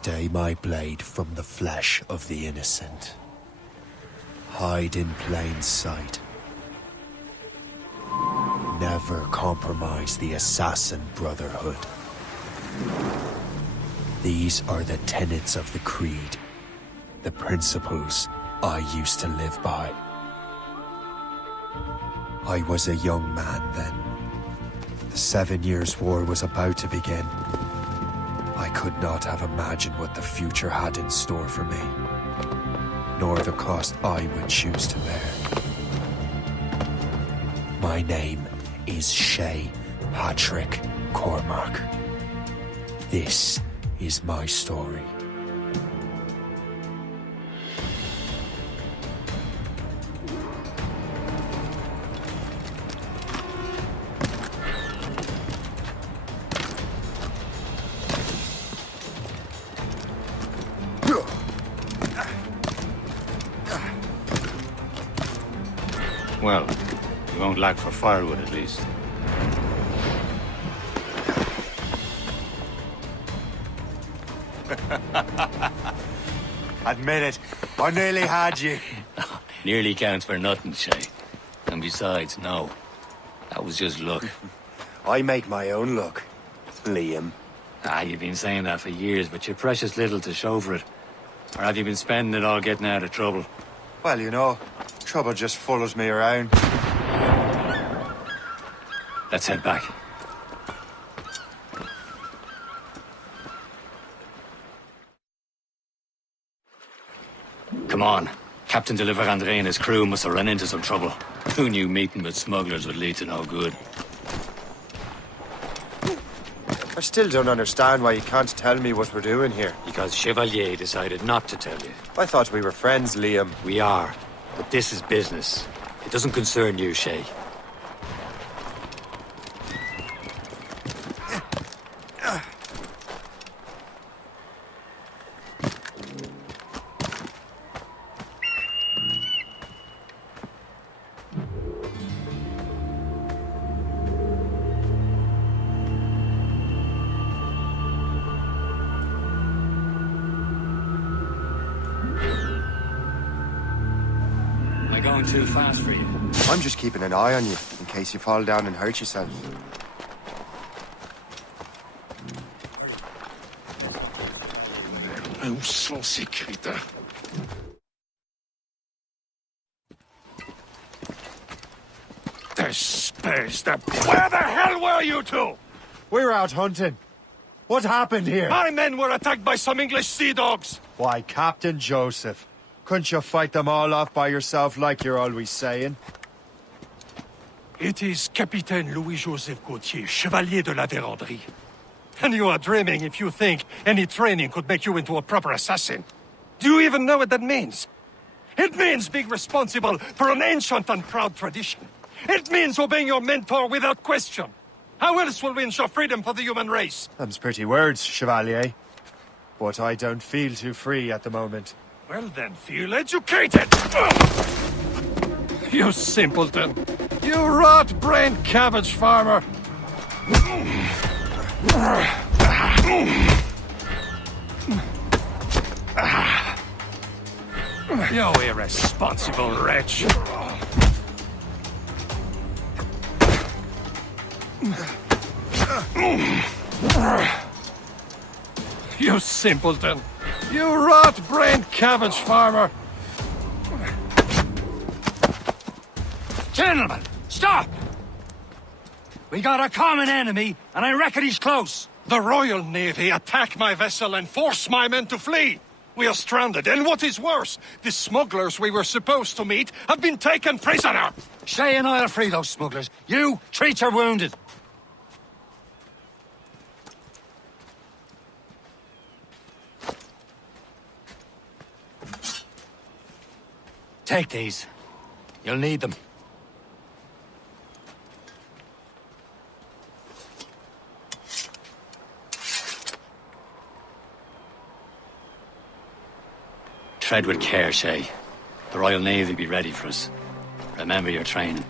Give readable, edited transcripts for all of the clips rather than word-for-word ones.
Stay my blade from the flesh of the innocent. Hide in plain sight. Never compromise the assassin Brotherhood. These are the tenets of the creed, the principles I used to live by. I was a young man then. The 7 Years' War was about to begin. I could not have imagined what the future had in store for me, nor the cost I would choose to bear. My name is Shay Patrick Cormac. This is my story. Well, you won't lack for firewood at least. Admit it, I nearly had you. Nearly counts for nothing, Shay. And besides, no. That was just luck. I make my own luck, Liam. You've been saying that for years, but you're precious little to show for it. Or have you been spending it all getting out of trouble? Well, you know, trouble just follows me around. Let's head back. Come on. Captain de Andre and his crew must have run into some trouble. Who knew meeting with smugglers would lead to no good? I still don't understand why you can't tell me what we're doing here. Because Chevalier decided not to tell you. I thought we were friends, Liam. We are. But this is business. It doesn't concern you, Shay. Am I going too fast for you? I'm just keeping an eye on you, in case you fall down and hurt yourself. Où sont ces crétins? Espèce de... Where the hell were you two? We were out hunting. What happened here? My men were attacked by some English sea dogs. Why, Captain Joseph. Couldn't you fight them all off by yourself like you're always saying? It is Capitaine Louis-Joseph Gauthier, Chevalier de la Vérendrye. And you are dreaming if you think any training could make you into a proper assassin. Do you even know what that means? It means being responsible for an ancient and proud tradition. It means obeying your mentor without question. How else will we ensure freedom for the human race? Them's pretty words, Chevalier. But I don't feel too free at the moment. Well then, feel educated! You simpleton! You rot-brained cabbage farmer! You irresponsible wretch! You simpleton! You rot-brained cabbage farmer! Gentlemen, stop! We got a common enemy, and I reckon he's close. The Royal Navy attacked my vessel and forced my men to flee. We are stranded, and what is worse, the smugglers we were supposed to meet have been taken prisoner. Shay and I'll free those smugglers. You, treat your wounded. Take these. You'll need them. Tread with care, Shay. The Royal Navy be ready for us. Remember your training.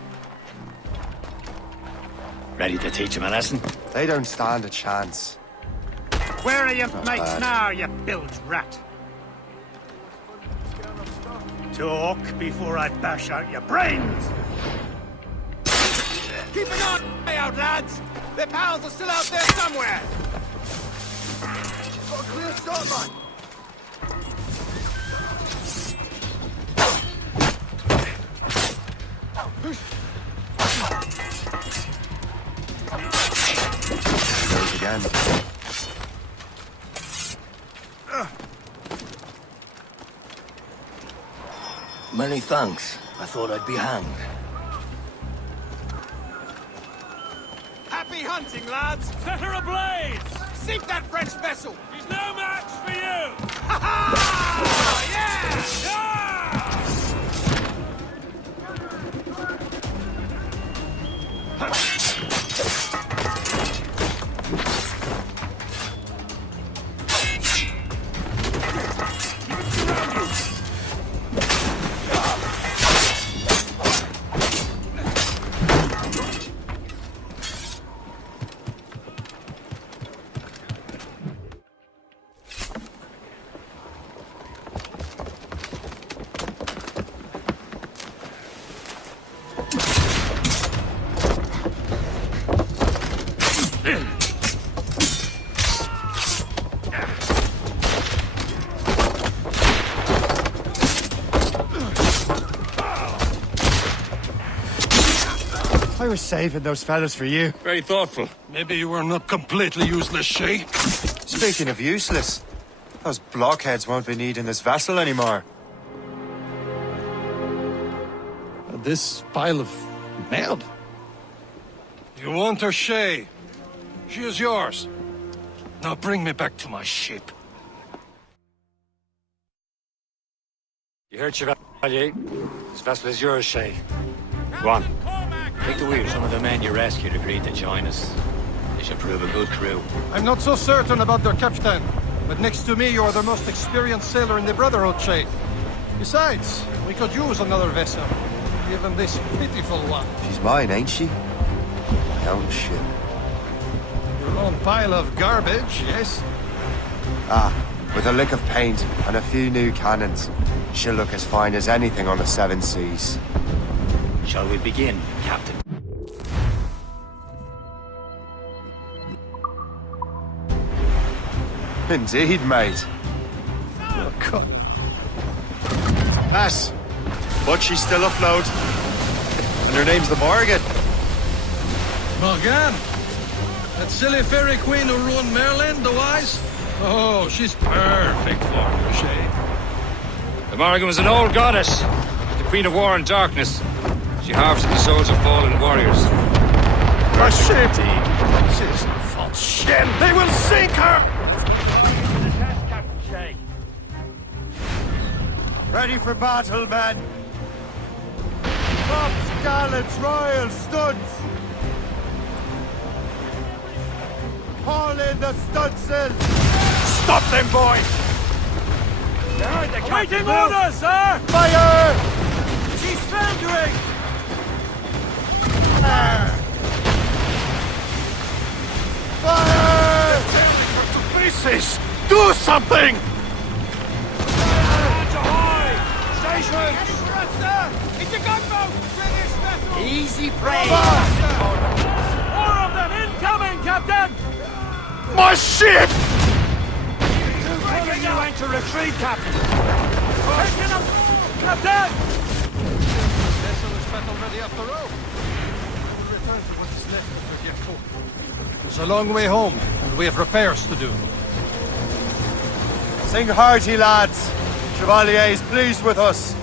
Ready to teach them a lesson? They don't stand a chance. Where are your mates now, you bilge rat? Talk before I bash out your brains! Keep an eye out, lads! Their pals are still out there somewhere! Got a clear shot, man! Goes again. Many thanks. I thought I'd be hanged. Happy hunting, lads! Set her ablaze! Sink that French vessel! She's no match for you! Ha ha! Yeah! I was saving those fellas for you. Very thoughtful. Maybe you were not completely useless, Shay. Speaking of useless, those blockheads won't be needing this vessel anymore. This pile of mail? You want her, Shay? She is yours. Now bring me back to my ship. You heard, Chevalier? This vessel is yours, Shay. Go on. Take the wheel. Some of the men you rescued agreed to join us. They should prove a good crew. I'm not so certain about their captain, but next to me you are the most experienced sailor in the Brotherhood, Shay. Besides, we could use another vessel, even this pitiful one. She's mine, ain't she? My own ship. Your own pile of garbage, yes? Ah, with a lick of paint and a few new cannons, she'll look as fine as anything on the seven seas. Shall we begin, Captain? Indeed, mate. Oh, God. Yes, but she's still afloat. And her name's the Morrigan. Morrigan? That silly fairy queen who ruined Merlin, the wise? Oh, she's perfect for you, Shay. The Morrigan was an old goddess, the Queen of War and Darkness. She harvested the souls of fallen warriors. Her ship! She's a false shit! They will sink her! Ready for battle, men! Tops, gallants, royals, studs! Haul in the stunsail! Stop them, boys! Awaiting orders, sir! Fire! She's foundering! Fire! Tearing her to pieces! Do something! Station! It's a gunboat! British vessel! Easy prey! More of them incoming, Captain! My ship! Making you went to retreat, Captain! Taking them! Captain! Vessel is battle ready up the road. We'll return to what is left of the depot. It's a long way home, and we have repairs to do. Sing hearty, lads! Chevalier is pleased with us.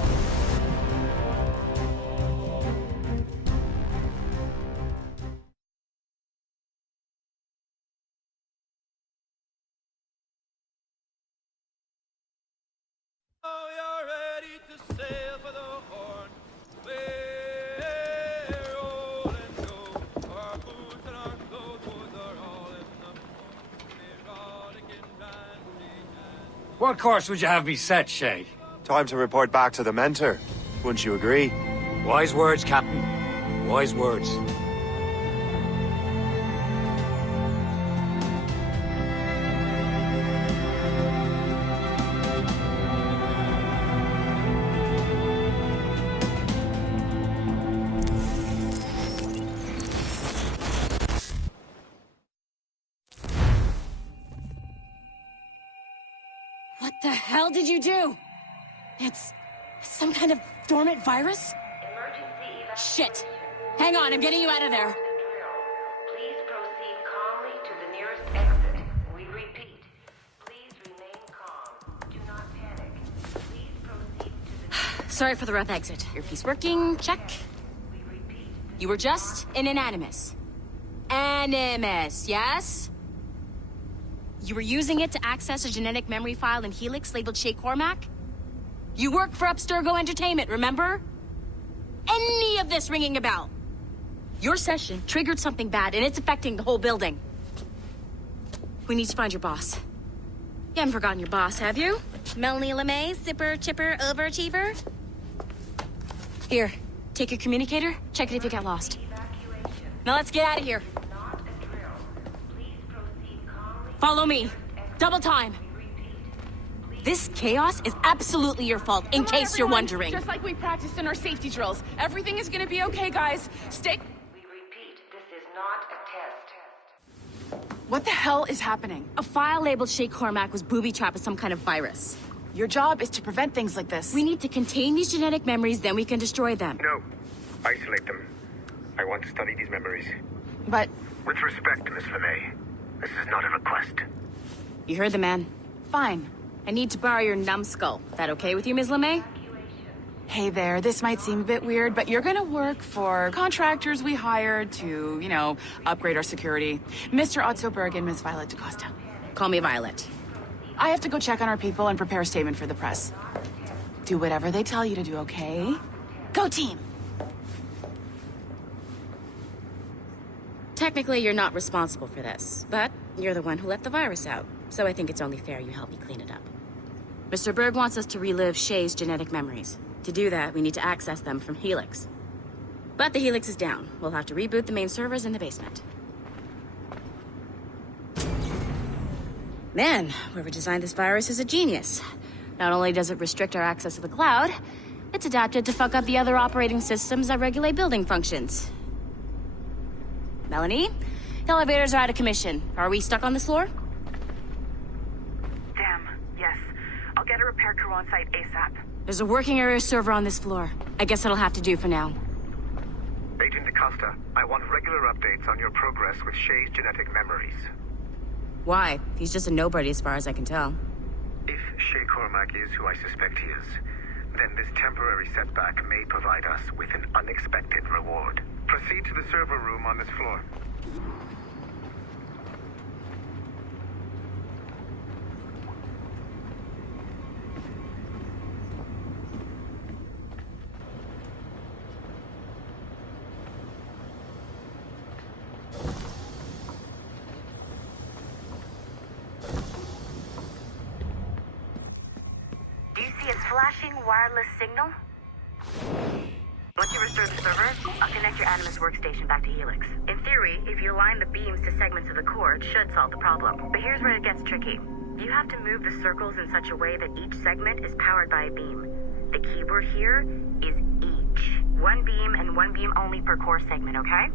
What course would you have me set, Shay? Time to report back to the mentor. Wouldn't you agree? Wise words, Captain. Wise words. The hell did you do? It's some kind of dormant virus? Shit! Hang on, I'm getting you out of there. Please proceed calmly to the nearest exit. We repeat, please remain calm. Do not panic. Please proceed to the Sorry for the rough exit. Earpiece working, check. We repeat. You were just in an Animus. Animus, yes? You were using it to access a genetic memory file in Helix labeled Shay Cormac? You work for Abstergo Entertainment, remember? Any of this ringing a bell? Your session triggered something bad, and it's affecting the whole building. We need to find your boss. You haven't forgotten your boss, have you? Melanie LeMay, zipper, chipper, overachiever? Here, take your communicator, check it if you get lost. Now let's get out of here. Not a drill. Please proceed calmly. Follow me. Double time. This chaos is absolutely your fault, in case you're wondering. Just like we practiced in our safety drills. Everything is gonna be okay, guys. Stay... We repeat, this is not a test. What the hell is happening? A file labeled Shay Cormac was booby-trapped with some kind of virus. Your job is to prevent things like this. We need to contain these genetic memories, then we can destroy them. No. Isolate them. I want to study these memories. But... With respect, Miss LeMay, this is not a request. You heard the man. Fine. I need to borrow your numbskull. That okay with you, Ms. LeMay? Hey there, this might seem a bit weird, but you're gonna work for contractors we hired to, you know, upgrade our security. Mr. Otto Berg and Ms. Violet DaCosta. Call me Violet. I have to go check on our people and prepare a statement for the press. Do whatever they tell you to do, okay? Go team! Technically, you're not responsible for this, but you're the one who let the virus out, so I think it's only fair you help me clean it up. Mr. Berg wants us to relive Shay's genetic memories. To do that, we need to access them from Helix. But the Helix is down. We'll have to reboot the main servers in the basement. Man, whoever designed this virus is a genius. Not only does it restrict our access to the cloud, it's adapted to fuck up the other operating systems that regulate building functions. Melanie? The elevators are out of commission. Are we stuck on this floor? Damn, yes. I'll get a repair crew on site ASAP. There's a working area server on this floor. I guess that'll have to do for now. Agent DaCosta, I want regular updates on your progress with Shay's genetic memories. Why? He's just a nobody as far as I can tell. If Shay Cormac is who I suspect he is, then this temporary setback may provide us with an unexpected reward. Proceed to the server room on this floor. Do you see its flashing wireless signal? Once you restore the server, I'll connect your Animus workstation back to Helix. In theory, if you align the beams to segments of the core, it should solve the problem. But here's where it gets tricky. You have to move the circles in such a way that each segment is powered by a beam. The keyword here is each. One beam and one beam only per core segment, okay?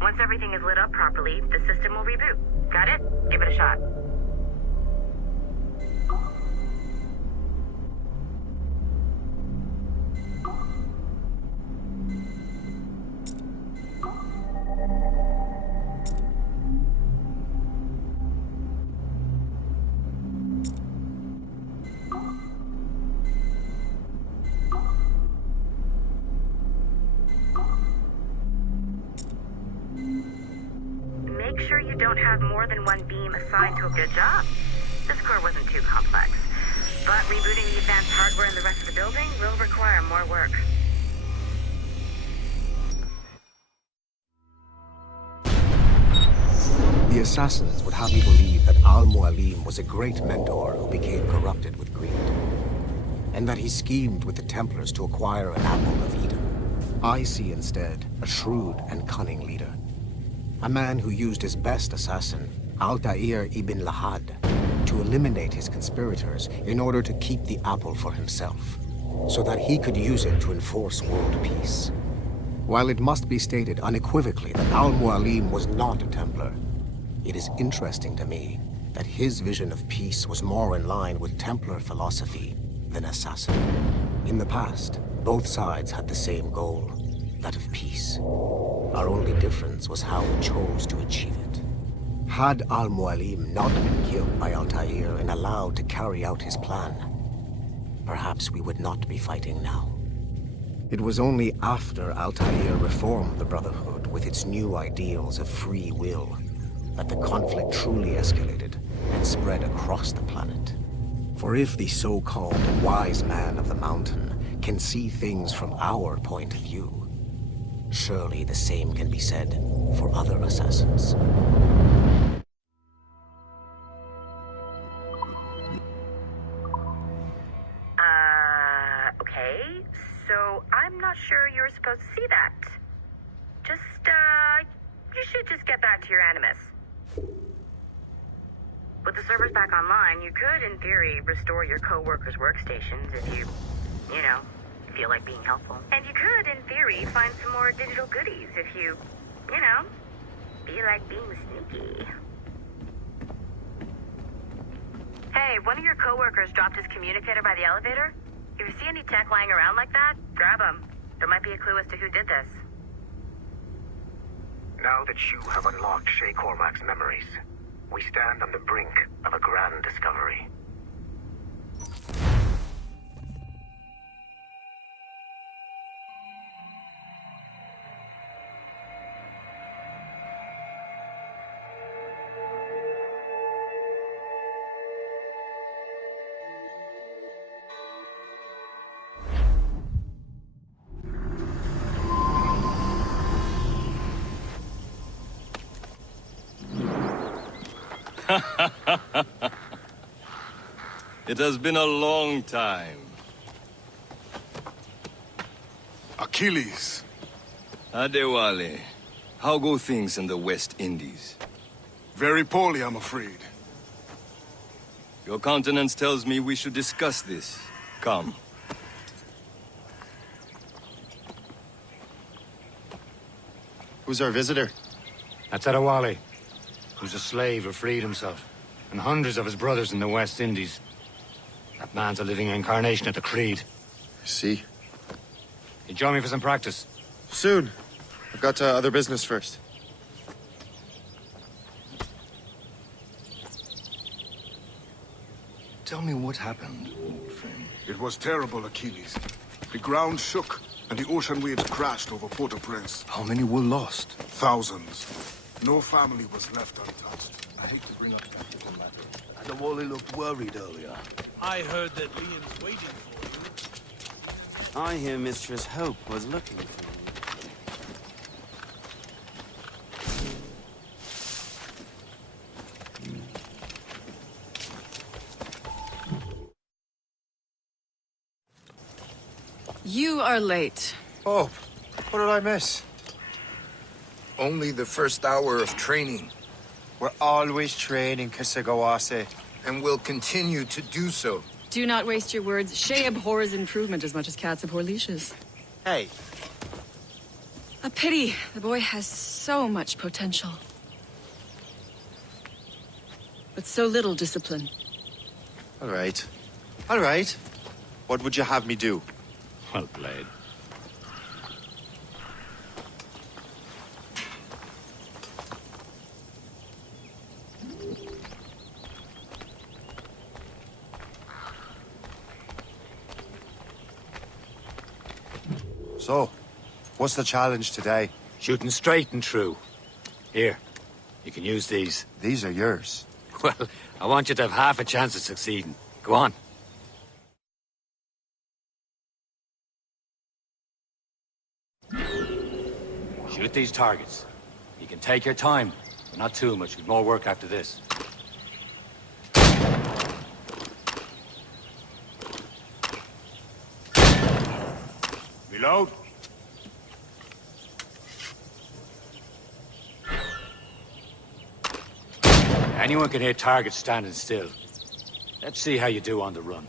Once everything is lit up properly, the system will reboot. Got it? Give it a shot. Make sure you don't have more than one beam assigned to a good job. This core wasn't too complex, but rebooting the advanced hardware in the rest of the building will require more work. The assassins would have you believe that Al-Mualim was a great mentor who became corrupted with greed, and that he schemed with the Templars to acquire an apple of Eden. I see instead a shrewd and cunning leader. A man who used his best assassin, Altair ibn Lahad, to eliminate his conspirators in order to keep the apple for himself, so that he could use it to enforce world peace. While it must be stated unequivocally that Al-Mualim was not a Templar, it is interesting to me that his vision of peace was more in line with Templar philosophy than assassin. In the past, both sides had the same goal, that of peace. Our only difference was how we chose to achieve it. Had Al-Mualim not been killed by Altair and allowed to carry out his plan, perhaps we would not be fighting now. It was only after Altair reformed the Brotherhood with its new ideals of free will that the conflict truly escalated and spread across the planet. For if the so-called wise man of the mountain can see things from our point of view, surely the same can be said for other assassins. Okay, so I'm not sure you're supposed to see that. You should just get back to your Animus. With the servers back online, you could, in theory, restore your co-workers' workstations if you feel like being helpful. And you could, in theory, find some more digital goodies if you feel like being sneaky. Hey, one of your co-workers dropped his communicator by the elevator. If you see any tech lying around like that, grab them. There might be a clue as to who did this. Now that you have unlocked Shay Cormac's memories, we stand on the brink of a grand discovery. It has been a long time. Achilles. Adewale, how go things in the West Indies? Very poorly, I'm afraid. Your countenance tells me we should discuss this. Come. Who's our visitor? That's Adewale, who's a slave who freed himself, and hundreds of his brothers in the West Indies. That man's a living incarnation of the Creed. See? You join me for some practice? Soon. I've got other business first. Tell me what happened, old friend. It was terrible, Achilles. The ground shook, and the ocean waves crashed over Port-au-Prince. How many were lost? Thousands. No family was left untouched. I hate to bring up that little matter. Adewale looked worried earlier. I heard that Liam's waiting for you. I hear Mistress Hope was looking for you. You are late. Oh, what did I miss? Only the first hour of training. We're always training, Kisagawase. And will continue to do so. Do not waste your words. Shay abhors improvement as much as cats abhor leashes. Hey. A pity. The boy has so much potential. But so little discipline. All right. All right. What would you have me do? Well played. So, what's the challenge today? Shooting straight and true. Here, you can use these. These are yours. Well, I want you to have half a chance of succeeding. Go on. Shoot these targets. You can take your time, but not too much. We've more work after this. Reload. Anyone can hit targets standing still. Let's see how you do on the run.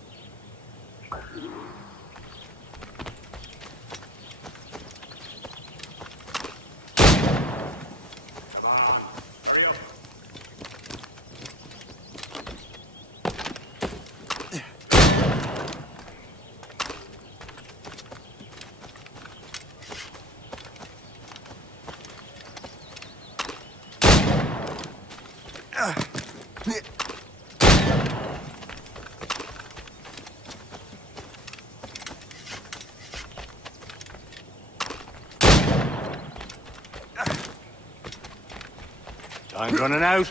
Time's running out.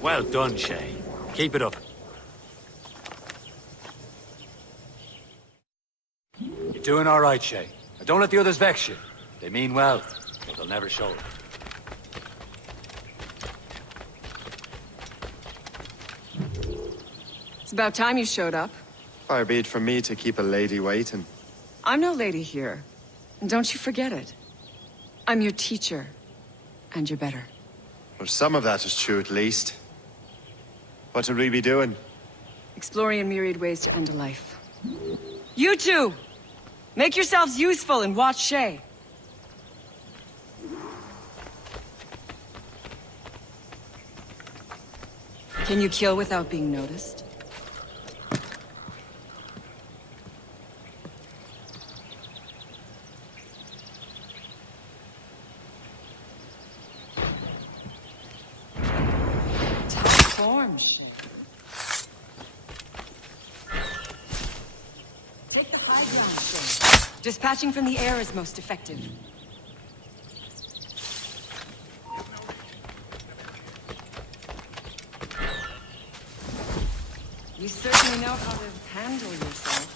Well done, Shay. Keep it up. You're doing all right, Shay. Now don't let the others vex you. They mean well, but they'll never show it. It's about time you showed up. Far be it from me to keep a lady waiting. I'm no lady here. And don't you forget it. I'm your teacher. And you're better. Well, some of that is true at least. What would we be doing? Exploring a myriad ways to end a life. You two! Make yourselves useful and watch Shay. Can you kill without being noticed? Form, Shay. Take the high ground, Shay. Dispatching from the air is most effective. You certainly know how to handle yourself.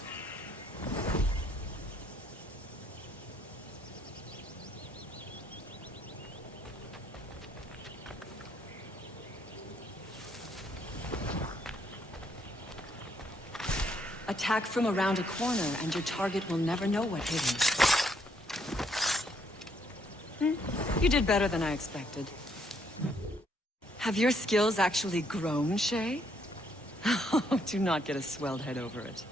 Attack from around a corner, and your target will never know what hit him. You did better than I expected. Have your skills actually grown, Shay? Do not get a swelled head over it.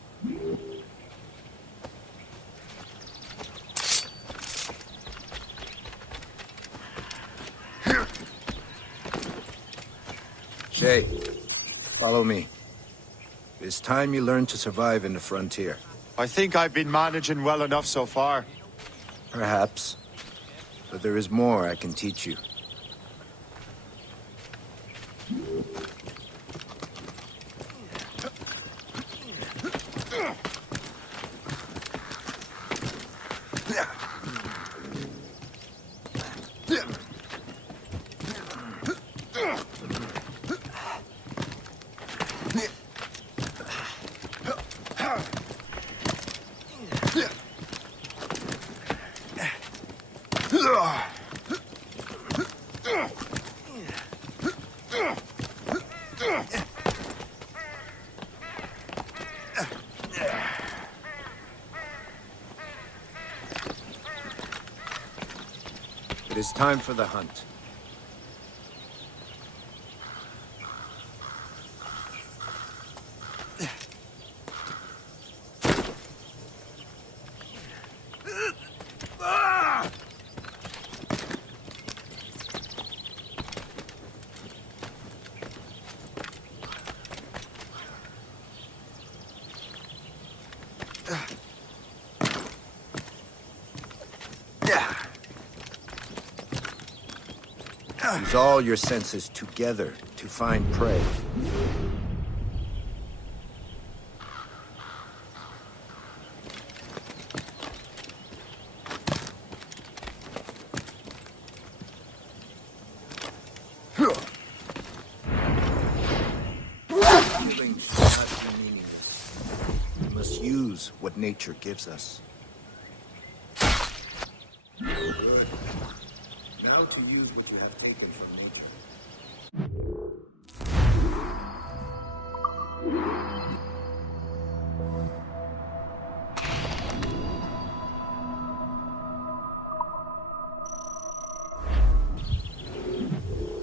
Shay, follow me. It's time you learn to survive in the frontier. I think I've been managing well enough so far. Perhaps. But there is more I can teach you. It is time for the hunt. Use all your senses together to find prey. Killing should not be meaningless. We must use what nature gives us. Now to use what you have taken from nature.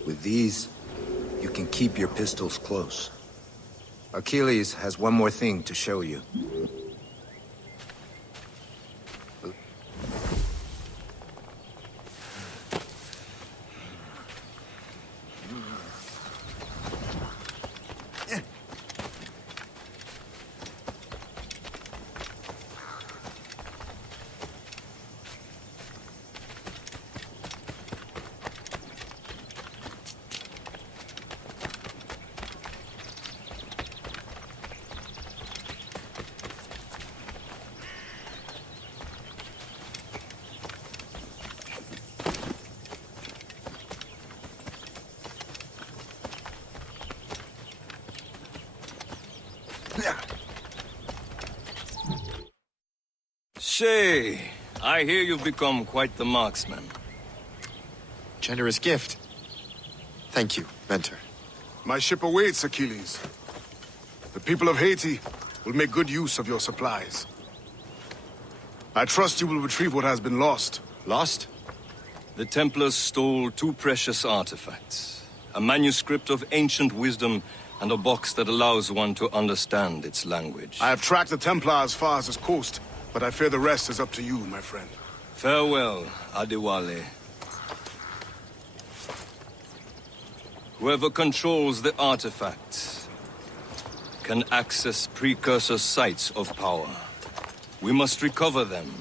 With these, you can keep your pistols close. Achilles has one more thing to show you. Shay, I hear you've become quite the marksman. Generous gift. Thank you, Mentor. My ship awaits, Achilles. The people of Haiti will make good use of your supplies. I trust you will retrieve what has been lost. Lost? The Templars stole 2 precious artifacts. A manuscript of ancient wisdom and a box that allows one to understand its language. I have tracked the Templar as far as this coast, but I fear the rest is up to you, my friend. Farewell, Adewale. Whoever controls the artifacts can access precursor sites of power. We must recover them,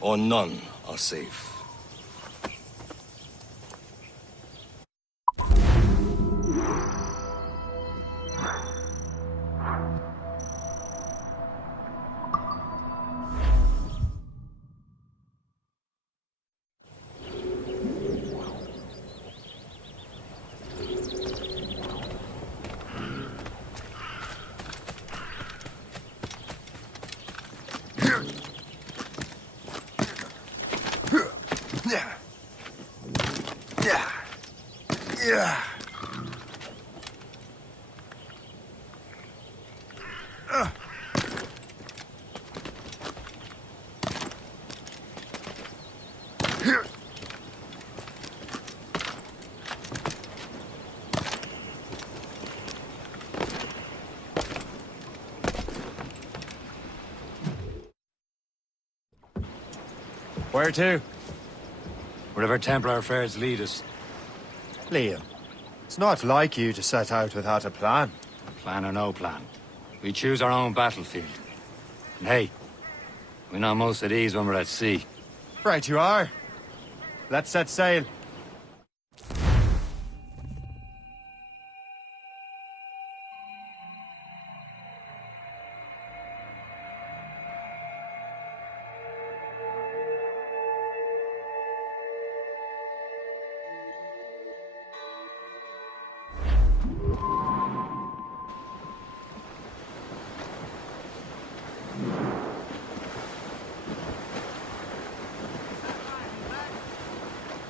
or none are safe. Where to? Wherever Templar affairs lead us. Liam, it's not like you to set out without a plan. Plan or no plan. We choose our own battlefield. And hey, we're not most at ease when we're at sea. Right you are. Let's set sail.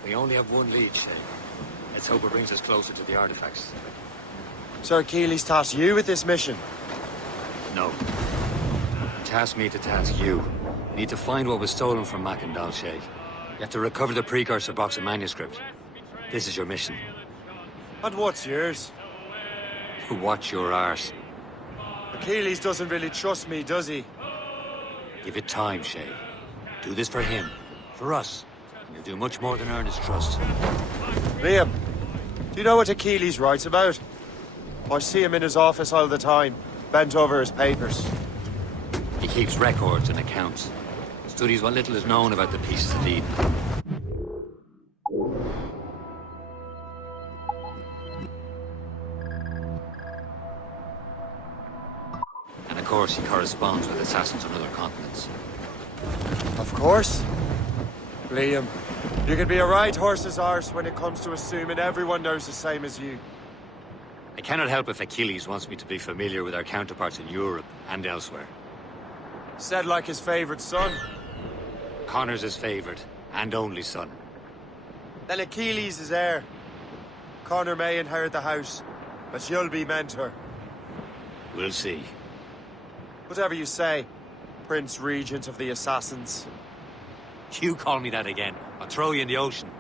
We only have one lead, Shay. Let's hope it brings us closer to the artifacts. Sir Achilles tasked you with this mission. No. Task me to task you. You need to find what was stolen from Mackandal, Shay. You have to recover the precursor box of manuscript. This is your mission. And what's yours? Watch your arse. Achilles doesn't really trust me, does he? Give it time, Shay. Do this for him. For us. And you'll do much more than earn his trust. Liam, do you know what Achilles writes about? I see him in his office all the time, bent over his papers. He keeps records and accounts. Studies what little is known about the pieces of Eden. And of course, he corresponds with assassins on other continents. Of course. Liam, you can be a right horse's arse when it comes to assuming everyone knows the same as you. I cannot help if Achilles wants me to be familiar with our counterparts in Europe and elsewhere. Said like his favorite son. Connor's his favorite and only son. Then Achilles is heir. Connor may inherit the house, but you'll be mentor. We'll see. Whatever you say, Prince Regent of the Assassins. You call me that again, I'll throw you in the ocean.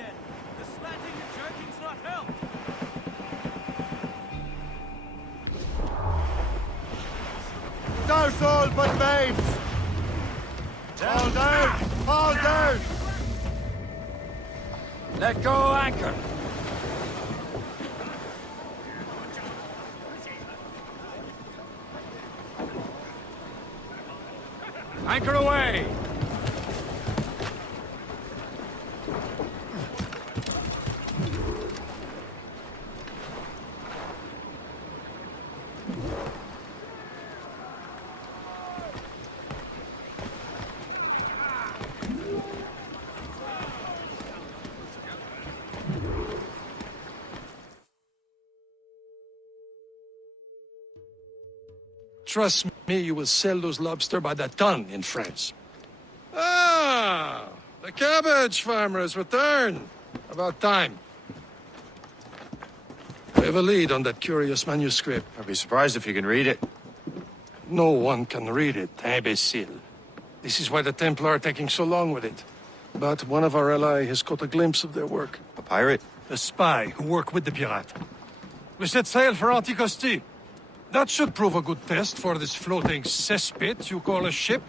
again. The slatting and jerking's not helped. Douse all but babes! Fall down! Fall down! Let go anchor. Anchor away! Trust me, you will sell those lobster by the ton in France. Ah, the cabbage farmer has returned. About time. We have a lead on that curious manuscript. I'd be surprised if you can read it. No one can read it, imbecile. This is why the Templar are taking so long with it. But one of our allies has caught a glimpse of their work. A pirate? A spy who worked with the pirate. We set sail for Anticosti. That should prove a good test for this floating cesspit you call a ship.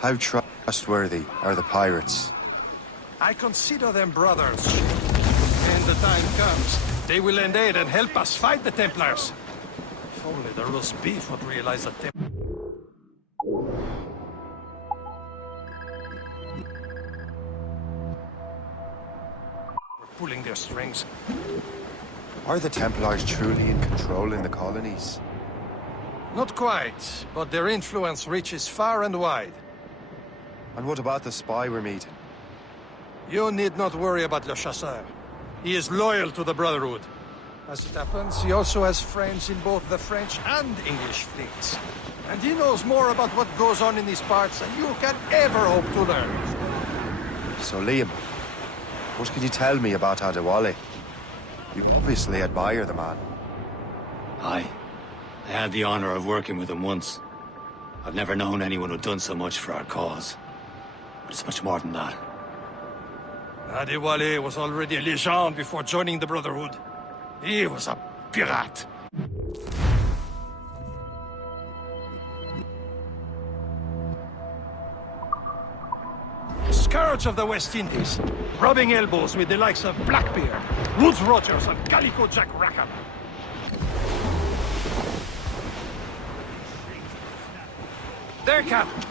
How trustworthy are the pirates? I consider them brothers. When the time comes, they will lend aid and help us fight the Templars. If only the roast beef would realize that pulling their strings. Are the Templars truly in control in the colonies? Not quite, but their influence reaches far and wide. And what about the spy we're meeting? You need not worry about Le Chasseur. He is loyal to the Brotherhood. As it happens, he also has friends in both the French and English fleets. And he knows more about what goes on in these parts than you can ever hope to learn. So, Liam, what can you tell me about Adewale? You obviously admire the man. Aye. I had the honor of working with him once. I've never known anyone who'd done so much for our cause. But it's much more than that. Adewale was already a legend before joining the Brotherhood. He was a pirate. Scourge of the West Indies, rubbing elbows with the likes of Blackbeard, Woods Rogers, and Calico Jack Rackham. There, Captain.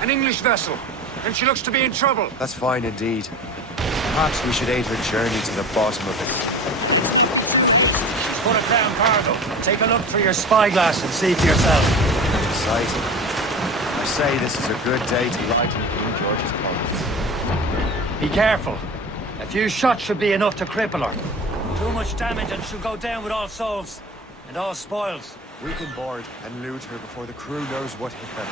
An English vessel. And she looks to be in trouble. That's fine indeed. Perhaps we should aid her journey to the bottom of it. She's put it down cargo. Take a look through your spyglass and see for yourself. Exciting. I say this is a good day to lighten King George's pockets. Be careful. A few shots should be enough to cripple her. Too much damage and she'll go down with all souls. And all spoils. We can board and loot her before the crew knows what hit them.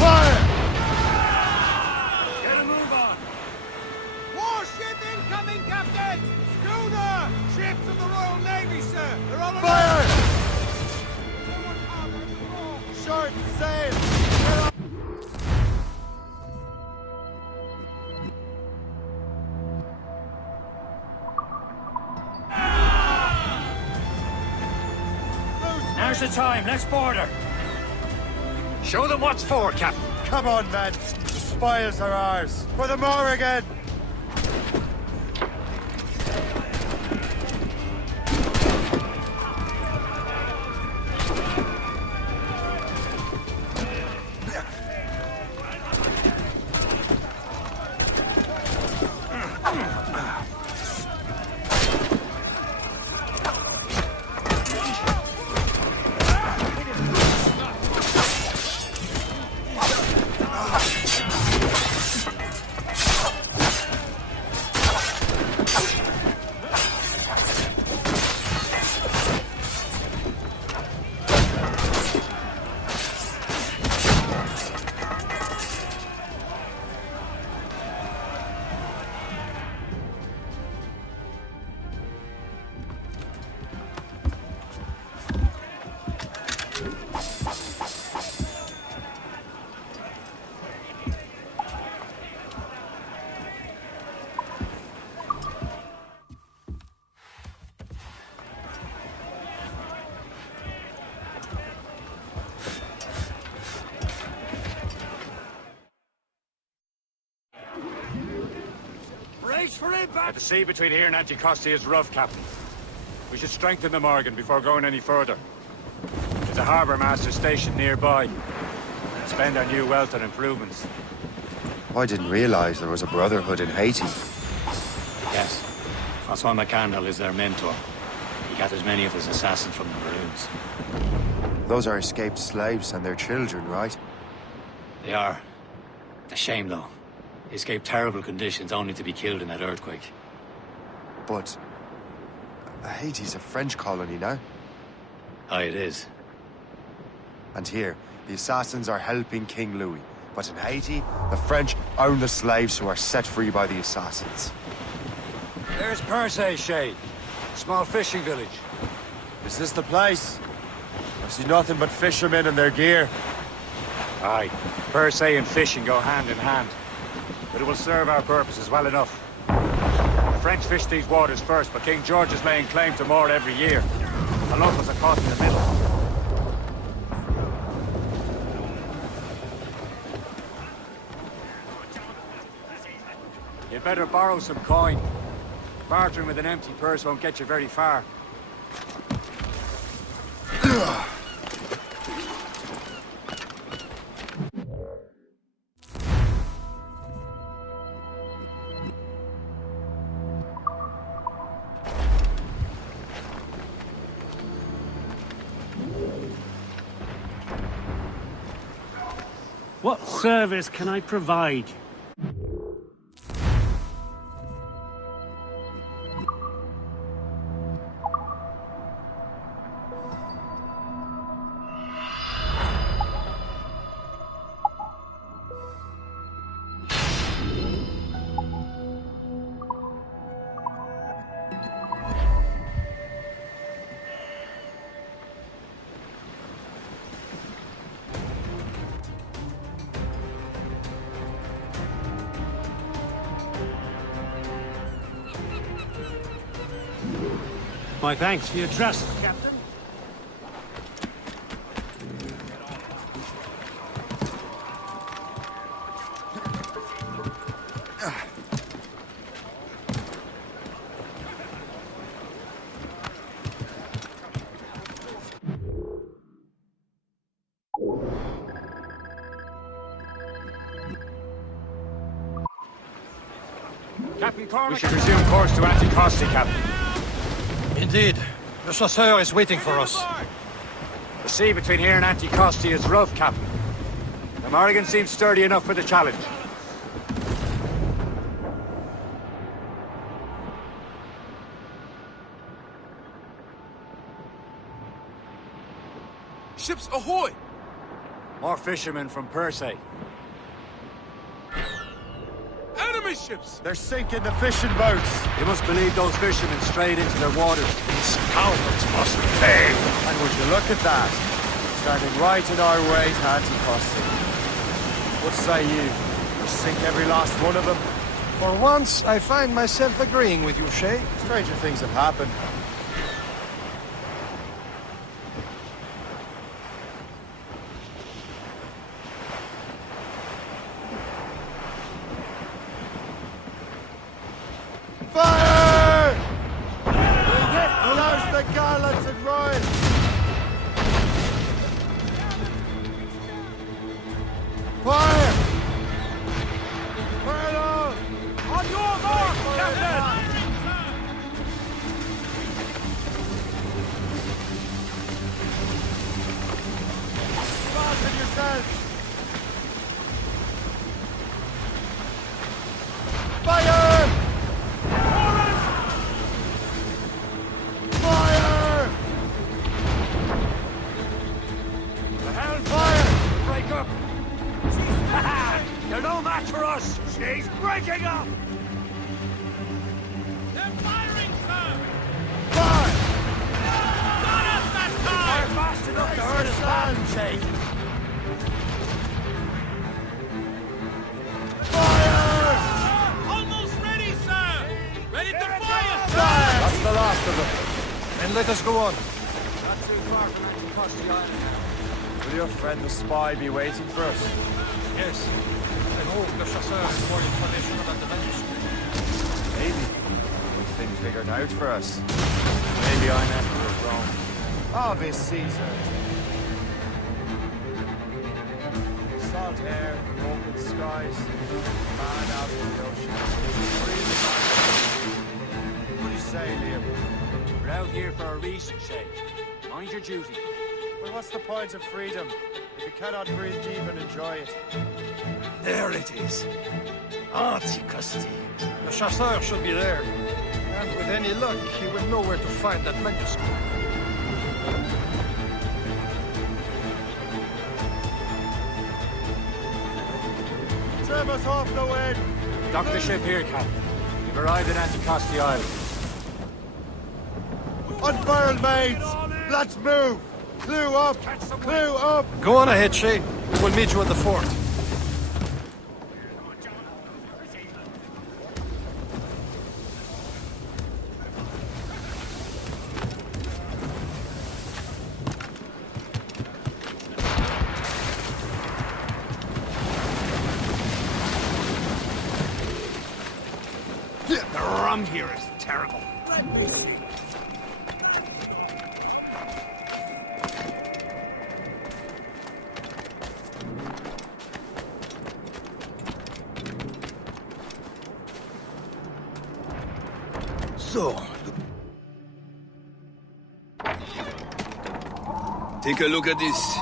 Fire! Get a move on. Warship incoming, Captain! Schooner! Ships of the Royal Navy, sir! They're on Fire! Short sail! Now's the time. Let's board her. Show them what's for, Captain. Come on, men. The spoils are ours. For the Morrigan! The sea between here and Anticosti is rough, Captain. We should strengthen the Morrigan before going any further. There's a harbour master stationed nearby. Spend our new wealth on improvements. I didn't realize there was a Brotherhood in Haiti. Yes. Francois McCandle is their mentor. He gathers many of his assassins from the Maroons. Those are escaped slaves and their children, right? They are. It's a shame, though. They escaped terrible conditions only to be killed in that earthquake. But Haiti's a French colony now. Aye, it is. And here, the assassins are helping King Louis. But in Haiti, the French own the slaves who are set free by the assassins. There's Perse, Shay. Small fishing village. Is this the place? I see nothing but fishermen and their gear. Aye. Perse and fishing go hand in hand. But it will serve our purposes well enough. The French fish these waters first, but King George is laying claim to more every year. The locals are caught in the middle. You'd better borrow some coin. Bartering with an empty purse won't get you very far. What service can I provide? My thanks for your trust, Captain. Captain Cormac, we should resume course to Anticosti, Captain. Indeed. The chasseur is waiting for us. The sea between here and Anticosti is rough, Captain. The Morrigan seems sturdy enough for the challenge. Ships ahoy! More fishermen from Perse. Enemy ships! They're sinking the fishing boats. You must believe those fishermen strayed into their waters. Scoundrels must pay! And would you look at that? Standing right in our way to Anticosti. What say you? We sink every last one of them? For once, I find myself agreeing with you, Shay. Stranger things have happened. Fire! Douse the gallants and royals! Fire! Fire on! On your mark, Captain! Fasten yourselves! Fire! Fire! The helm! Fire! Break up! You're no match for us! She's breaking up! They're firing, sir! Fire! Got us that Fire time! fast enough to hurt us bad, Shay! Fire! Almost ready, sir! Ready to fire, sir! That's the last of them. Then let us go on. Not too far from Anticosti Island now. Will your friend the spy be waiting for us? Yes. I hope the chasseur has more information about the manuscript. Maybe things figured out for us. Maybe I'm Emperor of Rome. Obvious Caesar. Salt air, open skies, man out in the ocean. What do you say, Liam? We're out here for a reason, Shay. Mind your duty. Well, what's the point of freedom if you cannot breathe deep and enjoy it? There it is. Anticosti. The chasseur should be there. And with any luck, he will know where to find that manuscript. Trim us off the wind! Dock the ship here, Captain. We've arrived at Anticosti Island. Unfurled, mates! Let's move! Clue up! Clue up! Go on ahead, Shay. We'll meet you at the fort. The rum here is terrible. Let me see. So, take a look at this.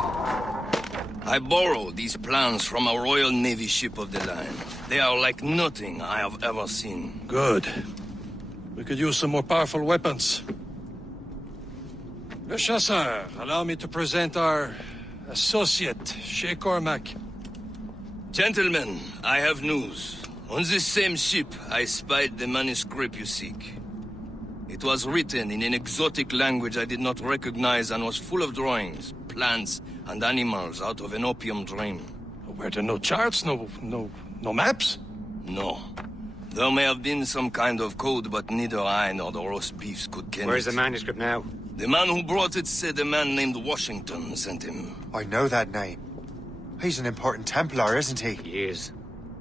I borrowed these plans from a Royal Navy ship of the line. They are like nothing I have ever seen. Good. We could use some more powerful weapons. Le Chasseur, allow me to present our associate, Shay Cormac. Gentlemen, I have news. On this same ship, I spied the manuscript you seek. It was written in an exotic language I did not recognize and was full of drawings, plants, and animals out of an opium dream. Were there no charts, no maps? No. There may have been some kind of code, but neither I nor the roast beefs could ken Where's it. the manuscript now? The man who brought it said a man named Washington sent him. I know that name. He's an important Templar, isn't he? He is.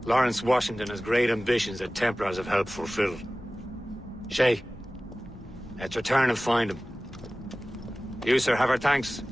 Lawrence Washington has great ambitions that Templars have helped fulfill. Shay, let's return and find him. You, sir, have our thanks.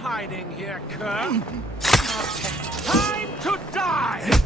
hiding here, cur? Time to die!